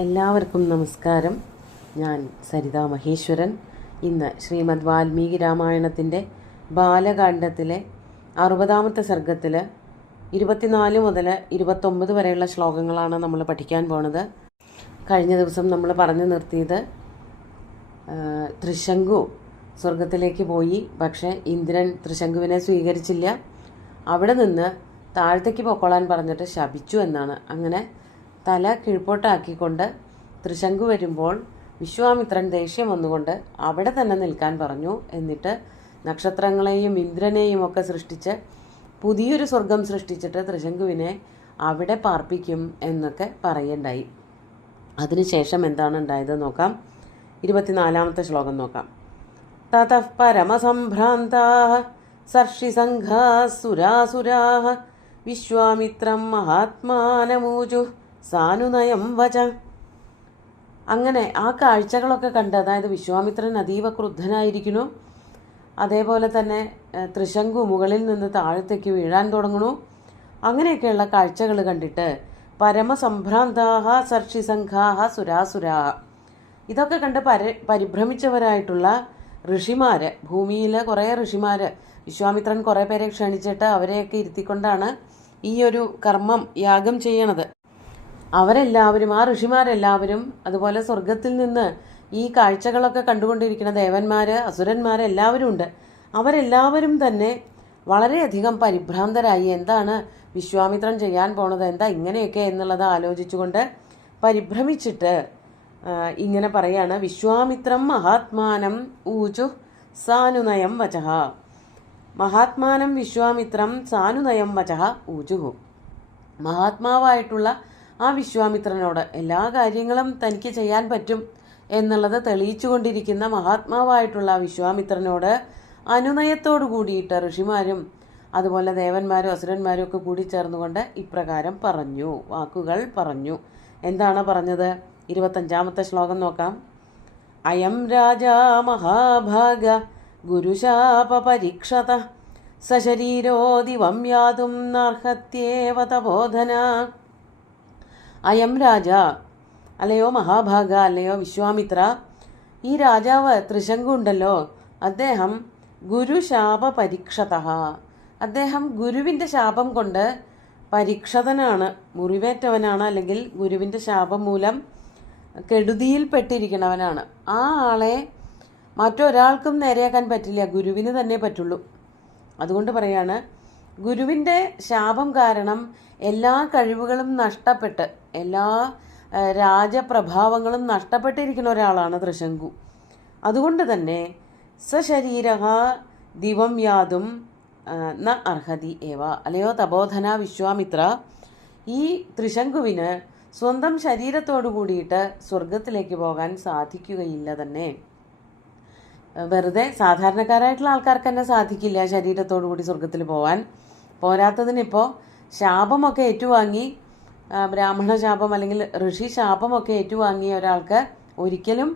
എല്ലാവർക്കും നമസ്കാരം. ഞാൻ സരിതാ മഹേശ്വരൻ. ഇന്ന് ശ്രീമദ് വാൽമീകി രാമായണത്തിൻ്റെ ബാലകാണ്ഡത്തിലെ 60-ാമത്തെ സർഗത്തിൽ 24 മുതൽ 29 വരെയുള്ള ശ്ലോകങ്ങളാണ് നമ്മൾ പഠിക്കാൻ പോണത്. കഴിഞ്ഞ ദിവസം നമ്മൾ പറഞ്ഞു നിർത്തിയത് ത്രിശങ്കു സ്വർഗത്തിലേക്ക് പോയി. പക്ഷേ ഇന്ദ്രൻ ത്രിശങ്കുവിനെ സ്വീകരിച്ചില്ല. അവിടെ നിന്ന് താഴത്തേക്ക് പൊക്കോളാൻ പറഞ്ഞിട്ട് ശപിച്ചു എന്നാണ്. അങ്ങനെ തല കീഴ്പോട്ടാക്കിക്കൊണ്ട് ത്രിശങ്കു വരുമ്പോൾ വിശ്വാമിത്രൻ ദേഷ്യം വന്നുകൊണ്ട് അവിടെ തന്നെ നിൽക്കാൻ പറഞ്ഞു. എന്നിട്ട് നക്ഷത്രങ്ങളെയും ഇന്ദ്രനെയും ഒക്കെ സൃഷ്ടിച്ച് പുതിയൊരു സ്വർഗം സൃഷ്ടിച്ചിട്ട് ത്രിശങ്കുവിനെ അവിടെ പാർപ്പിക്കും എന്നൊക്കെ പറയണ്ടായി. അതിനുശേഷം എന്താണ് ഉണ്ടായത് നോക്കാം. 24-ാമത്തെ ശ്ലോകം നോക്കാം. തതഃ പരമസംഭ്രാന്താഃ സർഷിസംഘാഃ സുരാസുരാഃ വിശ്വാമിത്രം മഹാത്മാനമൂചു സാനുനയം വച. അങ്ങനെ ആ കാഴ്ചകളൊക്കെ കണ്ട്, അതായത് വിശ്വാമിത്രൻ അതീവ ക്രുദ്ധനായിരിക്കുന്നു. അതേപോലെ തന്നെ ത്രിശങ്കു മുകളിൽ നിന്ന് താഴത്തേക്ക് വീഴാൻ തുടങ്ങുന്നു. അങ്ങനെയൊക്കെയുള്ള കാഴ്ചകൾ കണ്ടിട്ട് പരമസംഭ്രാന്താഹ സർഷിസംഘാഹ സുരാസുരാഹ, ഇതൊക്കെ കണ്ട് പരിഭ്രമിച്ചവരായിട്ടുള്ള ഋഷിമാര്, ഭൂമിയിൽ കുറേ ഋഷിമാര്, വിശ്വാമിത്രൻ കുറേ പേരെ ക്ഷണിച്ചിട്ട് അവരെയൊക്കെ ഇരുത്തിക്കൊണ്ടാണ് ഈ ഒരു കർമ്മം യാഗം ചെയ്യണത്. അവരെല്ലാവരും, ആ ഋഷിമാരെല്ലാവരും, അതുപോലെ സ്വർഗത്തിൽ നിന്ന് ഈ കാഴ്ചകളൊക്കെ കണ്ടുകൊണ്ടിരിക്കുന്ന ദേവന്മാര്, അസുരന്മാര് എല്ലാവരും ഉണ്ട്. അവരെല്ലാവരും തന്നെ വളരെയധികം പരിഭ്രാന്തരായി. എന്താണ് വിശ്വാമിത്രൻ ചെയ്യാൻ പോണത്, എന്താ ഇങ്ങനെയൊക്കെ എന്നുള്ളത് ആലോചിച്ചുകൊണ്ട് പരിഭ്രമിച്ചിട്ട് ഇങ്ങനെ പറയാണ്. വിശ്വാമിത്രം മഹാത്മാനം ഊചു സാനുനയം വചഃ. മഹാത്മാനം വിശ്വാമിത്രം സാനുനയം വചഃ ഊചുഹു. മഹാത്മാവായിട്ടുള്ള ആ വിശ്വാമിത്രനോട് എല്ലാ കാര്യങ്ങളും തനിക്ക് ചെയ്യാൻ പറ്റും എന്നുള്ളത് തെളിയിച്ചു കൊണ്ടിരിക്കുന്ന മഹാത്മാവായിട്ടുള്ള വിശ്വാമിത്രനോട് അനുനയത്തോടു കൂടിയിട്ട് ഋഷിമാരും അതുപോലെ ദേവന്മാരും അസുരന്മാരും ഒക്കെ കൂടി ചേർന്നുകൊണ്ട് ഇപ്രകാരം പറഞ്ഞു, വാക്കുകൾ പറഞ്ഞു. എന്താണ് പറഞ്ഞത്? 25-ാമത്തെ ശ്ലോകം നോക്കാം. അയം രാജാ മഹാഭാഗ ഗുരുശാപ പരീക്ഷത സശരീരോ ദിവം യാതും നാർഹത്യേവ തപോധന. അയം രാജ, അല്ലയോ മഹാഭാഗ, അല്ലയോ വിശ്വാമിത്ര, ഈ രാജാവ് ത്രിശങ്കു ഉണ്ടല്ലോ, അദ്ദേഹം ഗുരുശാപ പരീക്ഷത. അദ്ദേഹം ഗുരുവിൻ്റെ ശാപം കൊണ്ട് പരീക്ഷതനാണ്, മുറിവേറ്റവനാണ്, അല്ലെങ്കിൽ ഗുരുവിൻ്റെ ശാപം മൂലം കെടുതിയിൽപ്പെട്ടിരിക്കുന്നവനാണ്. ആ ആളെ മറ്റൊരാൾക്കും നേരെയാക്കാൻ പറ്റില്ല, ഗുരുവിന് തന്നെ പറ്റുള്ളൂ. അതുകൊണ്ട് പറയാണ്, ഗുരുവിൻ്റെ ശാപം കാരണം എല്ലാ കഴിവുകളും നഷ്ടപ്പെട്ട്, എല്ലാ രാജപ്രഭാവങ്ങളും നഷ്ടപ്പെട്ടിരിക്കുന്ന ഒരാളാണ് ത്രിശങ്കു. അതുകൊണ്ട് തന്നെ സശരീര ദിവം യാതും ന അർഹതി ഏവ. അല്ലയോ തപോധന വിശ്വാമിത്ര, ഈ ത്രിശങ്കുവിന് സ്വന്തം ശരീരത്തോടു കൂടിയിട്ട് സ്വർഗത്തിലേക്ക് പോകാൻ സാധിക്കുകയില്ല തന്നെ. വെറുതെ സാധാരണക്കാരായിട്ടുള്ള ആൾക്കാർക്ക് തന്നെ സാധിക്കില്ല ശരീരത്തോടു കൂടി സ്വർഗത്തിൽ പോവാൻ. പോരാത്തതിനിപ്പോൾ ശാപമൊക്കെ ഏറ്റുവാങ്ങി, ബ്രാഹ്മണ ശാപം അല്ലെങ്കിൽ ഋഷി ശാപമൊക്കെ ഏറ്റുവാങ്ങിയ ഒരാൾക്ക് ഒരിക്കലും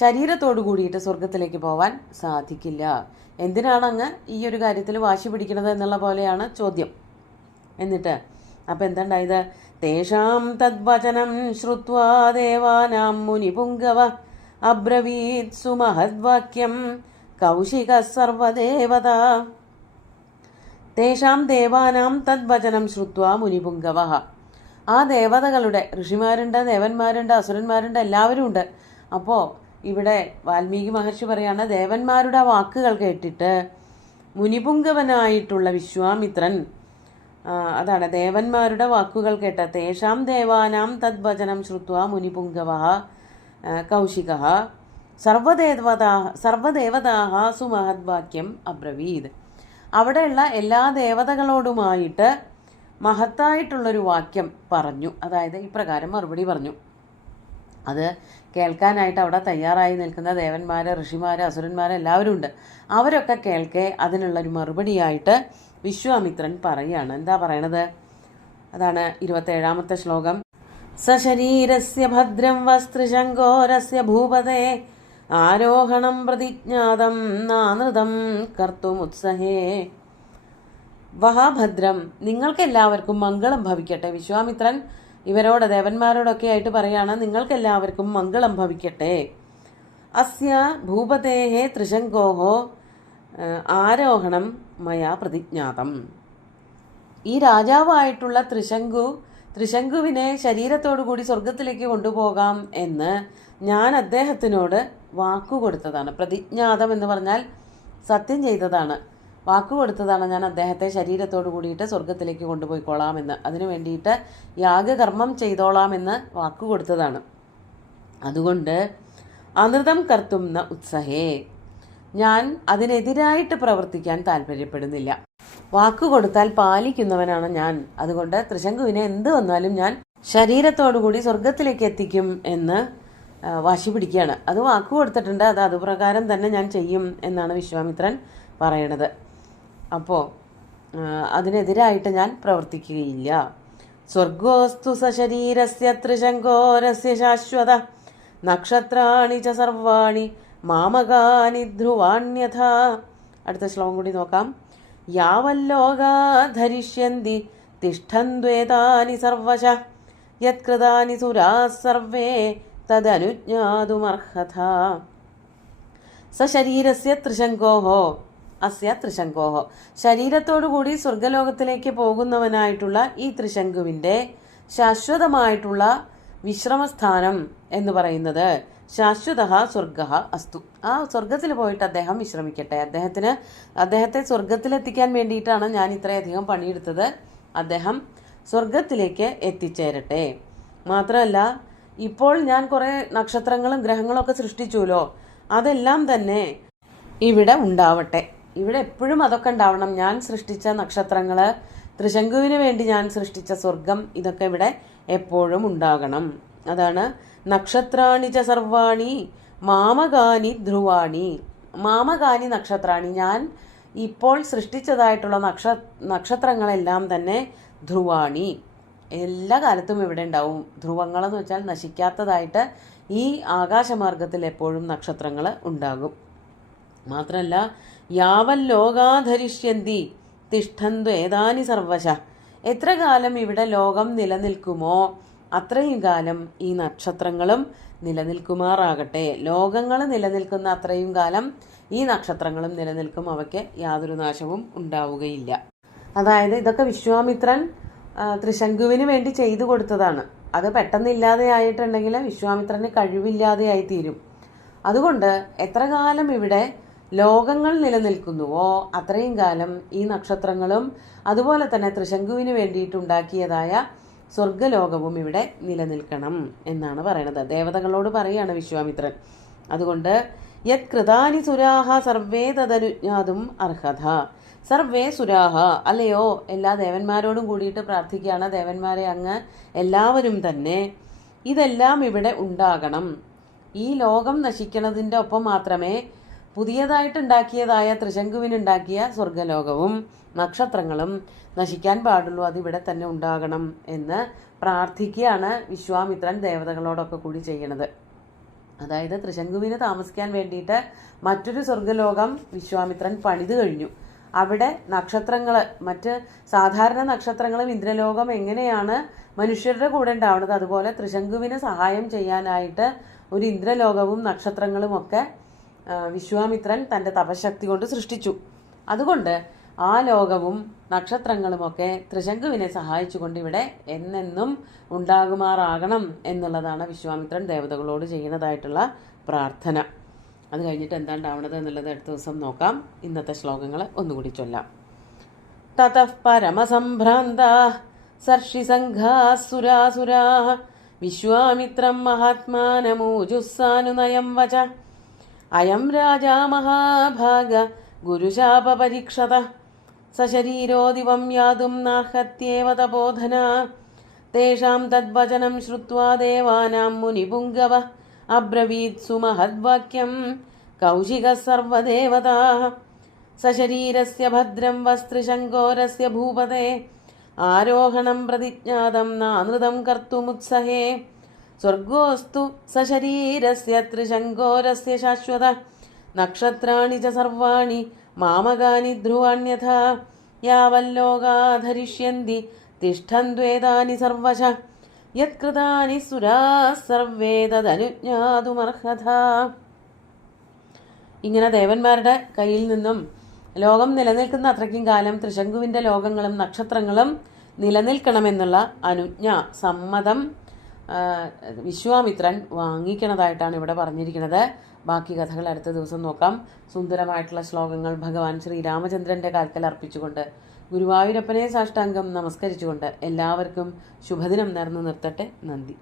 ശരീരത്തോടു കൂടിയിട്ട് സ്വർഗത്തിലേക്ക് പോവാൻ സാധിക്കില്ല. എന്തിനാണ് അങ്ങ് ഈ ഒരു കാര്യത്തിൽ വാശി പിടിക്കുന്നത് എന്നുള്ള പോലെയാണ് ചോദ്യം. എന്നിട്ട് അപ്പം എന്തുണ്ടായത്? തേഷാം തദ്വചനം ശ്രുത്വാ ദേവാനാം മുനിപുംഗവ അബ്രവീത് സുമഹദ്വാക്യം കൗശിക സർവദേവത. തേഷാം ദേവാനാം തദ്വചനം ശ്രുത്വാ മുനിപുംഗവ. ആ ദേവതകളുടെ, ഋഷിമാരുണ്ട്, ദേവന്മാരുണ്ട്, അസുരന്മാരുണ്ട്, എല്ലാവരും ഉണ്ട്. അപ്പോൾ ഇവിടെ വാൽമീകി മഹർഷി പറയാണ്, ദേവന്മാരുടെ വാക്കുകൾ കേട്ടിട്ട് മുനിപുംഗവനായിട്ടുള്ള വിശ്വാമിത്രൻ, അതാണ് ദേവന്മാരുടെ വാക്കുകൾ കേട്ട, തേഷാം ദേവാനാം തദ്വചനം ശ്രുത്വാ മുനിപുംഗവ കൗശിക സർവദേവതാഹ സുമഹദ്വാക്യം അബ്രവീത്. അവിടെയുള്ള എല്ലാ ദേവതകളോടുമായിട്ട് മഹത്തായിട്ടുള്ളൊരു വാക്യം പറഞ്ഞു. അതായത് ഇപ്രകാരം മറുപടി പറഞ്ഞു. അത് കേൾക്കാനായിട്ട് അവിടെ തയ്യാറായി നിൽക്കുന്ന ദേവന്മാർ, ഋഷിമാർ, അസുരന്മാർ എല്ലാവരും ഉണ്ട്. അവരൊക്കെ കേൾക്കെ അതിനുള്ളൊരു മറുപടിയായിട്ട് വിശ്വാമിത്രൻ പറയുകയാണ്. എന്താ പറയണത്? അതാണ് 27-ാമത്തെ ശ്ലോകം. സശരീരസ്യ ഭദ്രം വസ്ത്രിശങ്കോരസ്യ ഭൂപതേ ആരോഹണം പ്രതിജ്ഞാതം നാനൃതം കർത്തുമുത്സഹേ. വഹാഭദ്രം, നിങ്ങൾക്കെല്ലാവർക്കും മംഗളം ഭവിക്കട്ടെ. വിശ്വാമിത്രൻ ഇവരോട് ദേവന്മാരോടൊക്കെ ആയിട്ട് പറയാണ്, നിങ്ങൾക്കെല്ലാവർക്കും മംഗളം ഭവിക്കട്ടെ. അസ്യ ഭൂപതേഹേ ത്രിശങ്കോഹോ ആരോഹണം മയാ പ്രതിജ്ഞാതം. ഈ രാജാവായിട്ടുള്ള ത്രിശങ്കുവിനെ ശരീരത്തോടുകൂടി സ്വർഗത്തിലേക്ക് കൊണ്ടുപോകാം എന്ന് ഞാൻ അദ്ദേഹത്തിനോട് വാക്കുകൊടുത്തതാണ്. പ്രതിജ്ഞാതം എന്ന് പറഞ്ഞാൽ സത്യം ചെയ്തതാണ്, വാക്കുകൊടുത്തതാണ്. ഞാൻ അദ്ദേഹത്തെ ശരീരത്തോടു കൂടിയിട്ട് സ്വർഗത്തിലേക്ക് കൊണ്ടുപോയിക്കോളാമെന്ന്, അതിനു വേണ്ടിയിട്ട് യാഗകർമ്മം ചെയ്തോളാമെന്ന് വാക്കുകൊടുത്തതാണ്. അതുകൊണ്ട് അനൃതം കർത്തും ന ഉത്സഹേ, ഞാൻ അതിനെതിരായിട്ട് പ്രവർത്തിക്കാൻ താല്പര്യപ്പെടുന്നില്ല. വാക്കുകൊടുത്താൽ പാലിക്കുന്നവനാണ് ഞാൻ. അതുകൊണ്ട് ത്രിശങ്കുവിനെ എന്ത് വന്നാലും ഞാൻ ശരീരത്തോടുകൂടി സ്വർഗത്തിലേക്ക് എത്തിക്കും എന്ന് വാശി പിടിക്കുകയാണ്. അത് വാക്കു കൊടുത്തിട്ടുണ്ട്, അത് അതുപ്രകാരം തന്നെ ഞാൻ ചെയ്യും എന്നാണ് വിശ്വാമിത്രൻ പറയണത്. അപ്പോൾ അതിനെതിരായിട്ട് ഞാൻ പ്രവർത്തിക്കുകയില്ല. സ്വർഗോസ്തു സശരീരസ്യ ത്രിശങ്കോരസ്യ ശാശ്വത നക്ഷത്രാണി ച സർവാണി മാമകാനി ധ്രുവാണ്യഥ. അടുത്ത ശ്ലോകം കൂടി നോക്കാം. യാവല്ലോകാ ധരിഷ്യന്തി തിഷ്ഠന്ത്വേതാനി സർവശ യത്കൃതാനി സുരാഃ സർവേ തദനുജ്ഞാതുമർഹത. സശരീരസ്യ ത്രിശങ്കോഹോ അസ്യ ത്രിശങ്കോഹോ, ശരീരത്തോടുകൂടി സ്വർഗലോകത്തിലേക്ക് പോകുന്നവനായിട്ടുള്ള ഈ ത്രിശങ്കുവിൻ്റെ ശാശ്വതമായിട്ടുള്ള വിശ്രമസ്ഥാനം എന്ന് പറയുന്നത് ശാശ്വത സ്വർഗ അസ്തു. ആ സ്വർഗത്തിൽ പോയിട്ട് അദ്ദേഹം വിശ്രമിക്കട്ടെ. അദ്ദേഹത്തെ സ്വർഗത്തിലെത്തിക്കാൻ വേണ്ടിയിട്ടാണ് ഞാൻ ഇത്രയധികം പണിയെടുത്തത്. അദ്ദേഹം സ്വർഗത്തിലേക്ക് എത്തിച്ചേരട്ടെ. മാത്രമല്ല, ഇപ്പോൾ ഞാൻ കുറേ നക്ഷത്രങ്ങളും ഗ്രഹങ്ങളും ഒക്കെ സൃഷ്ടിച്ചുല്ലോ, അതെല്ലാം തന്നെ ഇവിടെ ഉണ്ടാവട്ടെ. ഇവിടെ എപ്പോഴും അതൊക്കെ ഉണ്ടാവണം. ഞാൻ സൃഷ്ടിച്ച നക്ഷത്രങ്ങൾ, ത്രിശങ്കുവിന് വേണ്ടി ഞാൻ സൃഷ്ടിച്ച സ്വർഗം, ഇതൊക്കെ ഇവിടെ എപ്പോഴും ഉണ്ടാകണം. അതാണ് നക്ഷത്രാണി ച സർവാണി മാമകാനി ധ്രുവാണി. മാമകാനി നക്ഷത്രാണി, ഞാൻ ഇപ്പോൾ സൃഷ്ടിച്ചതായിട്ടുള്ള നക്ഷത്രങ്ങളെല്ലാം തന്നെ ധ്രുവാണി, എല്ലാ കാലത്തും ഇവിടെ ഉണ്ടാവും. ധ്രുവങ്ങളെന്ന് വെച്ചാൽ നശിക്കാത്തതായിട്ട് ഈ ആകാശമാർഗത്തിൽ എപ്പോഴും നക്ഷത്രങ്ങൾ ഉണ്ടാകും. മാത്രമല്ല, യാവൽ ലോകാധരിഷ്യന്തി തിഷ്ഠന്തു ഏതാനി സർവശ, എത്ര കാലം ഇവിടെ ലോകം നിലനിൽക്കുമോ അത്രയും കാലം ഈ നക്ഷത്രങ്ങളും നിലനിൽക്കുമാറാകട്ടെ. ലോകങ്ങൾ നിലനിൽക്കുന്ന അത്രയും കാലം ഈ നക്ഷത്രങ്ങളും നിലനിൽക്കും, അവയ്ക്ക് യാതൊരു നാശവും ഉണ്ടാവുകയില്ല. അതായത് ഇതൊക്കെ വിശ്വാമിത്രൻ ത്രിശങ്കുവിന് വേണ്ടി ചെയ്തു കൊടുത്തതാണ്. അത് പെട്ടെന്ന് ഇല്ലാതെയായിട്ടുണ്ടെങ്കിൽ വിശ്വാമിത്രന് കഴിവില്ലാതെയായി തീരും. അതുകൊണ്ട് എത്ര കാലം ഇവിടെ ലോകങ്ങൾ നിലനിൽക്കുന്നുവോ അത്രയും കാലം ഈ നക്ഷത്രങ്ങളും അതുപോലെ തന്നെ ത്രിശങ്കുവിന് വേണ്ടിയിട്ടുണ്ടാക്കിയതായ സ്വർഗലോകവും ഇവിടെ നിലനിൽക്കണം എന്നാണ് പറയണത്. ദേവതകളോട് പറയാണ് വിശ്വാമിത്രൻ. അതുകൊണ്ട് യത് കൃതാനി സുരാഹ സർവേ തദനുജ്ഞാതും അർഹത. സർവേ സുരാഹ, അല്ലയോ എല്ലാ ദേവന്മാരോടും കൂടിയിട്ട് പ്രാർത്ഥിക്കുകയാണ്. ദേവന്മാരെ അങ്ങ് എല്ലാവരും തന്നെ ഇതെല്ലാം ഇവിടെ ഉണ്ടാകണം. ഈ ലോകം നശിക്കുന്നതിൻ്റെ ഒപ്പം മാത്രമേ പുതിയതായിട്ടുണ്ടാക്കിയതായ ത്രിശങ്കുവിനുണ്ടാക്കിയ സ്വർഗലോകവും നക്ഷത്രങ്ങളും നശിക്കാൻ പാടുള്ളൂ. അതിവിടെ തന്നെ ഉണ്ടാകണം എന്ന് പ്രാർത്ഥിക്കുകയാണ് വിശ്വാമിത്രൻ ദേവതകളോടൊക്കെ കൂടി ചെയ്യണത്. അതായത് ത്രിശങ്കുവിന് താമസിക്കാൻ വേണ്ടിയിട്ട് മറ്റൊരു സ്വർഗലോകം വിശ്വാമിത്രൻ പണിത് കഴിഞ്ഞു. അവിടെ നക്ഷത്രങ്ങൾ, മറ്റ് സാധാരണ നക്ഷത്രങ്ങളും ഇന്ദ്രലോകം എങ്ങനെയാണ് മനുഷ്യരുടെ കൂടെ ഉണ്ടാവുന്നത്, അതുപോലെ ത്രിശങ്കുവിന് സഹായം ചെയ്യാനായിട്ട് ഒരു ഇന്ദ്രലോകവും നക്ഷത്രങ്ങളും ഒക്കെ വിശ്വാമിത്രൻ തൻ്റെ തപശക്തി കൊണ്ട് സൃഷ്ടിച്ചു. അതുകൊണ്ട് ആ ലോകവും നക്ഷത്രങ്ങളുമൊക്കെ ത്രിശങ്കുവിനെ സഹായിച്ചുകൊണ്ട് ഇവിടെ എന്നെന്നും ഉണ്ടാകുമാറാകണം എന്നുള്ളതാണ് വിശ്വാമിത്രൻ ദേവതകളോട് ചെയ്യുന്നതായിട്ടുള്ള പ്രാർത്ഥന. അത് കഴിഞ്ഞിട്ട് എന്താ ഉണ്ടാവണത് എന്നുള്ളത് അടുത്ത ദിവസം നോക്കാം. ഇന്നത്തെ ശ്ലോകങ്ങൾ ഒന്നുകൂടി ചൊല്ലാം. തതഃ പരമസംഭ്രാന്താ സർഷിസംഘാസുരാസുരാഃ വിശ്വാമിത്രം മഹാത്മാനമൂജുസ്സാനുനയം വച അയം രാജാ മഹാഭാഗ ഗുരുശാപപരീക്ഷത സശരീരോ ദിവം യാതും നാർഹത്യേവ തപോധന തേഷാം തദ്വചനം ശ്രുത്വാ ദേവാനാം മുനിപുംഗവ അബ്രവീത്സു മഹദ്വാക്യം കൗശികഃ സർവദേവതാഃ സശരീരസ്യ ഭദ്രം വസ്ത്രിശങ്കോരസ്യ ഭൂപതേ ആരോഹണം പ്രതിജ്ഞാതം നാനൃതം കർത്തുമുത്സഹേ സ്വർഗോസ്തു സശരീരസ്യ ത്രിശങ്കോരസ്യ ശാശ്വത നക്ഷത്രാണി ച സർവാണി മാമകാനി ധ്രുവാണ്യഥാ യാവല്ലോകാ ധരിഷ്യന്തി തിഷ്ഠന്ത്വേതാനി സർവശ യത്കൃതാനി സുരാ സർവേ തദനുജ്ഞാതുമർഹത. ഇങ്ങനെ ദേവന്മാരുടെ കയ്യിൽ നിന്നും ലോകം നിലനിൽക്കുന്ന അത്രയ്ക്കും കാലം ത്രിശങ്കുവിന്റെ ലോകങ്ങളും നക്ഷത്രങ്ങളും നിലനിൽക്കണമെന്നുള്ള അനുജ്ഞ, സമ്മതം വിശ്വാമിത്രൻ വാങ്ങിക്കണതായിട്ടാണ് ഇവിടെ പറഞ്ഞിരിക്കുന്നത്. ബാക്കി കഥകൾ അടുത്ത ദിവസം നോക്കാം. സുന്ദരമായിട്ടുള്ള ശ്ലോകങ്ങൾ ഭഗവാൻ ശ്രീരാമചന്ദ്രന്റെ കാൽക്കൽ അർപ്പിച്ചുകൊണ്ട് ഗുരുവായൂരപ്പനെ സാഷ്ടാംഗം നമസ്കരിച്ചുകൊണ്ട് എല്ലാവർക്കും ശുഭദിനം നേർന്നു നിർത്തട്ടെ. നന്ദി.